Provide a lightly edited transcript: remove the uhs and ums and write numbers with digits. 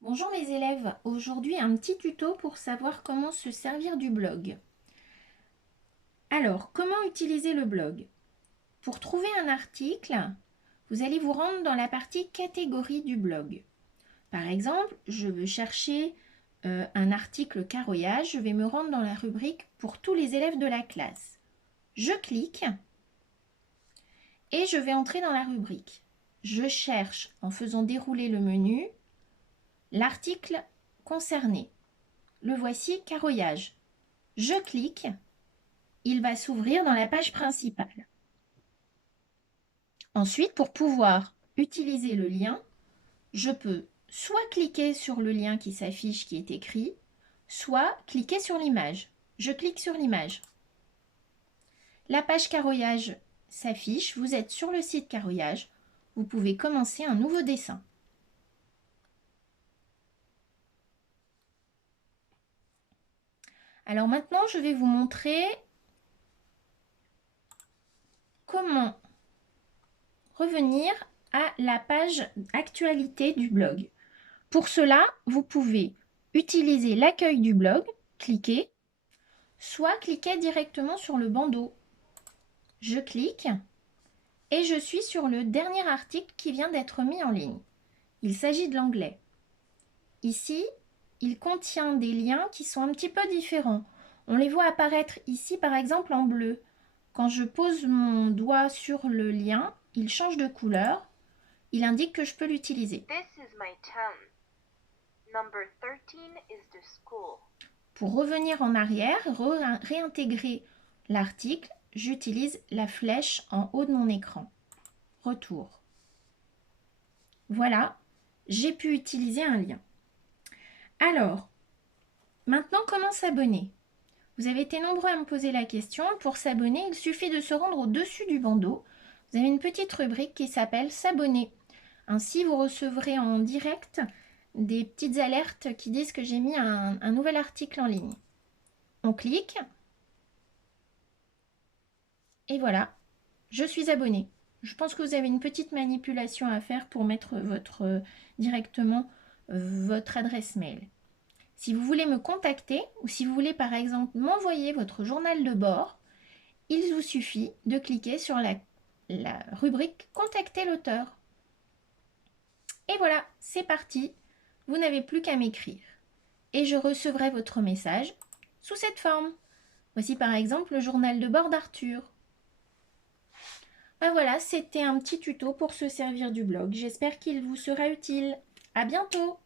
Bonjour mes élèves, aujourd'hui un petit tuto pour savoir comment se servir du blog. Alors, comment utiliser le blog? Pour trouver un article, vous allez vous rendre dans la partie catégorie du blog. Par exemple, je veux chercher un article carroyage, je vais me rendre dans la rubrique pour tous les élèves de la classe. Je clique et je vais entrer dans la rubrique. Je cherche en faisant dérouler le menu l'article concerné. Le voici, carroyage. Je clique, il va s'ouvrir dans la page principale. Ensuite, pour pouvoir utiliser le lien, je peux soit cliquer sur le lien qui s'affiche, qui est écrit, soit cliquer sur l'image. Je clique sur l'image. La page carroyage s'affiche, vous êtes sur le site carroyage, vous pouvez commencer un nouveau dessin. Alors maintenant, je vais vous montrer comment revenir à la page actualité du blog. Pour cela, vous pouvez utiliser l'accueil du blog, cliquer, soit cliquer directement sur le bandeau. Je clique et je suis sur le dernier article qui vient d'être mis en ligne. Il s'agit de l'anglais. Ici, il contient des liens qui sont un petit peu différents. On les voit apparaître ici par exemple en bleu. Quand je pose mon doigt sur le lien, il change de couleur. Il indique que je peux l'utiliser. This is my town. Number 13 is the school. Pour revenir en arrière, réintégrer l'article, j'utilise la flèche en haut de mon écran. Retour. Voilà, j'ai pu utiliser un lien. Alors, maintenant comment s'abonner? Vous avez été nombreux à me poser la question. Pour s'abonner, il suffit de se rendre au-dessus du bandeau. Vous avez une petite rubrique qui s'appelle S'abonner. Ainsi, vous recevrez en direct des petites alertes qui disent que j'ai mis un nouvel article en ligne. On clique. Et voilà, je suis abonné. Je pense que vous avez une petite manipulation à faire pour mettre directement votre adresse mail. Si vous voulez me contacter ou si vous voulez par exemple m'envoyer votre journal de bord, il vous suffit de cliquer sur la rubrique Contacter l'auteur. Et voilà, c'est parti. Vous n'avez plus qu'à m'écrire. Et je recevrai votre message sous cette forme. Voici par exemple le journal de bord d'Arthur. Ben voilà, c'était un petit tuto pour se servir du blog. J'espère qu'il vous sera utile. À bientôt!